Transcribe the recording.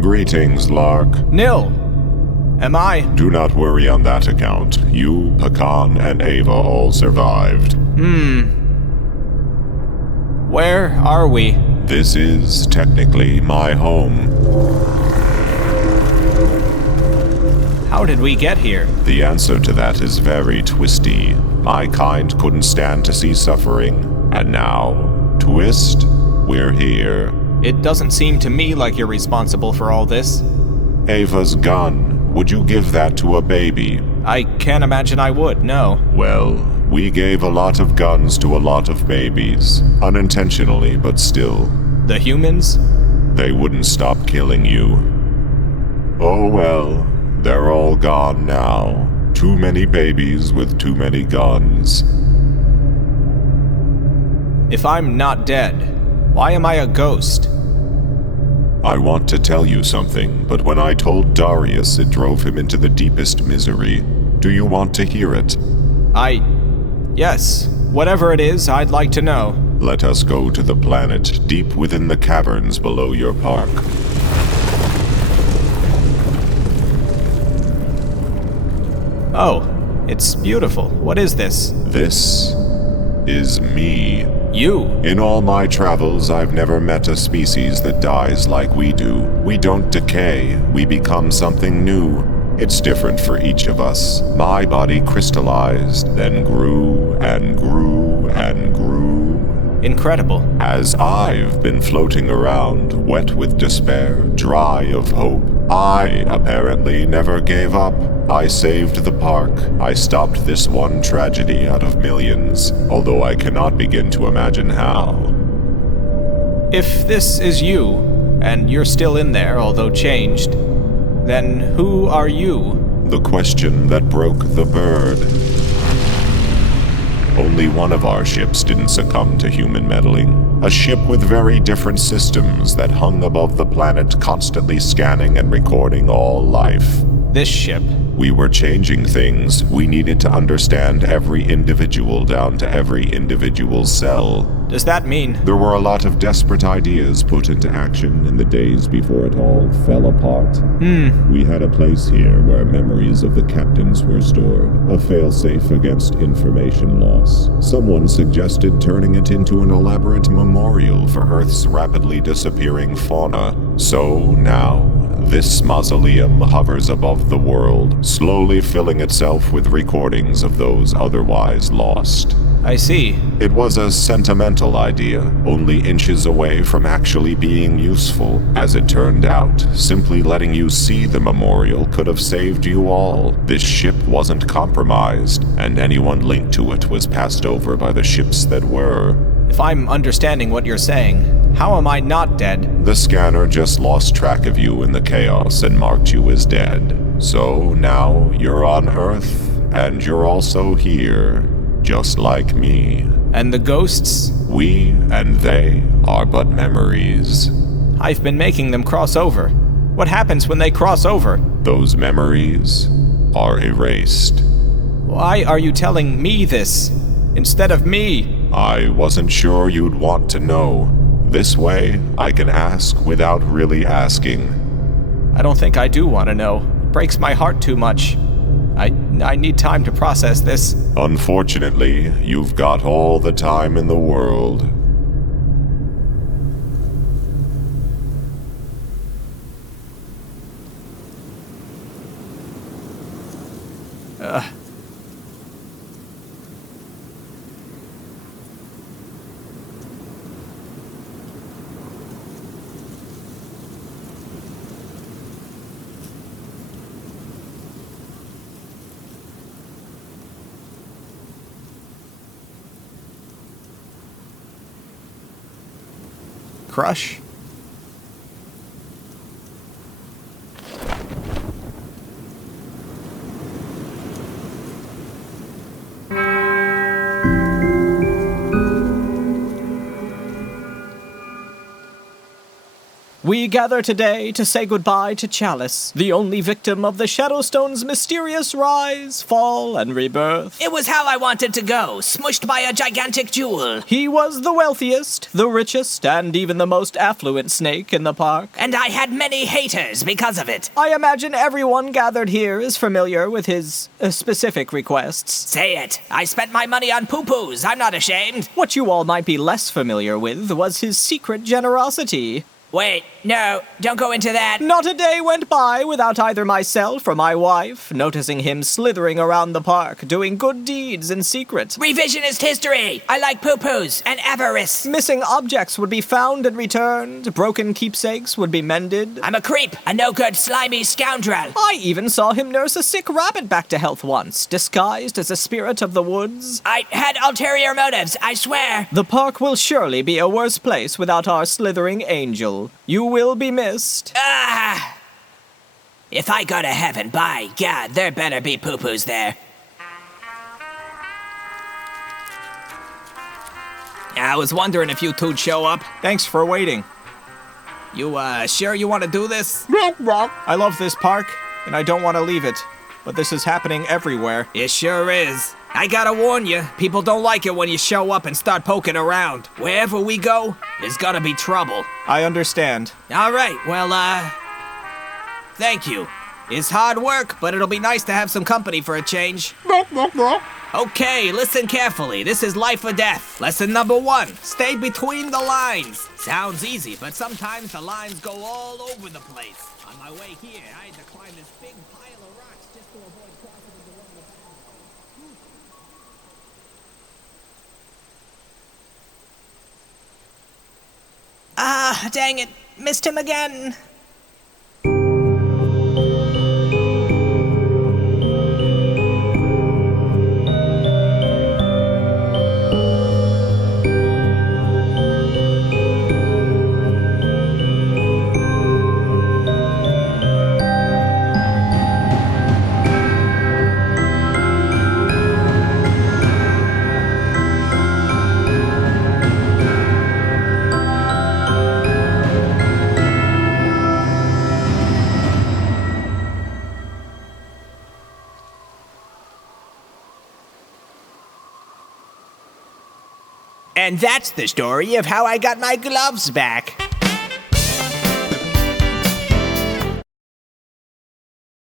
Greetings, Lark. Nil! Am I? Do not worry on that account. You, Pecan, and Ava all survived. Where are we? This is technically my home. How did we get here? The answer to that is very twisty. My kind couldn't stand to see suffering, and now, twist, we're here. It doesn't seem to me like you're responsible for all this. Ava's gun. Would you give that to a baby? I can't imagine I would, no. Well, we gave a lot of guns to a lot of babies. Unintentionally, but still. The humans? They wouldn't stop killing you. Oh well, they're all gone now. Too many babies with too many guns. If I'm not dead, why am I a ghost? I want to tell you something, but when I told Darius, it drove him into the deepest misery. Do you want to hear it? Yes. Whatever it is, I'd like to know. Let us go to the planet deep within the caverns below your park. Oh, it's beautiful. What is this? This is me. You? In all my travels, I've never met a species that dies like we do. We don't decay, we become something new. It's different for each of us. My body crystallized, then grew and grew and grew. Incredible. As I've been floating around, wet with despair, dry of hope, I apparently never gave up. I saved the park. I stopped this one tragedy out of millions, although I cannot begin to imagine how. If this is you, and you're still in there, although changed, then who are you? The question that broke the bird. Only one of our ships didn't succumb to human meddling. A ship with very different systems that hung above the planet, constantly scanning and recording all life. This ship. We were changing things. We needed to understand every individual down to every individual cell. Does that mean? There were a lot of desperate ideas put into action in the days before it all fell apart. We had a place here where memories of the captains were stored, a failsafe against information loss. Someone suggested turning it into an elaborate memorial for Earth's rapidly disappearing fauna. So now, this mausoleum hovers above the world, slowly filling itself with recordings of those otherwise lost. I see. It was a sentimental idea, only inches away from actually being useful. As it turned out, simply letting you see the memorial could have saved you all. This ship wasn't compromised, and anyone linked to it was passed over by the ships that were. If I'm understanding what you're saying, how am I not dead? The scanner just lost track of you in the chaos and marked you as dead. So now you're on Earth, and you're also here, just like me. And the ghosts? We and they are but memories. I've been making them cross over. What happens when they cross over? Those memories are erased. Why are you telling me this, instead of me? I wasn't sure you'd want to know. This way, I can ask without really asking. I don't think I do want to know. It breaks my heart too much. I need time to process this. Unfortunately, you've got all the time in the world. Crush? We gather today to say goodbye to Chalice, the only victim of the Shadowstone's mysterious rise, fall, and rebirth. It was how I wanted to go, smushed by a gigantic jewel. He was the wealthiest, the richest, and even the most affluent snake in the park. And I had many haters because of it. I imagine everyone gathered here is familiar with his specific requests. Say it. I spent my money on poo-poos. I'm not ashamed. What you all might be less familiar with was his secret generosity. Wait, no, don't go into that. Not a day went by without either myself or my wife noticing him slithering around the park, doing good deeds in secret. Revisionist history. I like poo-poos and avarice. Missing objects would be found and returned. Broken keepsakes would be mended. I'm a creep, a no-good, slimy scoundrel. I even saw him nurse a sick rabbit back to health once, disguised as a spirit of the woods. I had ulterior motives, I swear. The park will surely be a worse place without our slithering angel. You will be missed. If I go to heaven, by God, there better be poo-poos there. I was wondering if you two'd show up. Thanks for waiting. You, sure you want to do this? I love this park, and I don't want to leave it. But this is happening everywhere. It sure is. I gotta warn you, people don't like it when you show up and start poking around. Wherever we go, there's gonna be trouble. I understand. Alright, well, thank you. It's hard work, but it'll be nice to have some company for a change. Okay, listen carefully. This is life or death. Lesson number 1, stay between the lines. Sounds easy, but sometimes the lines go all over the place. On my way here, I had to climb this big pile of rocks just to avoid crossing into one of the dang it. Missed him again. And that's the story of how I got my gloves back.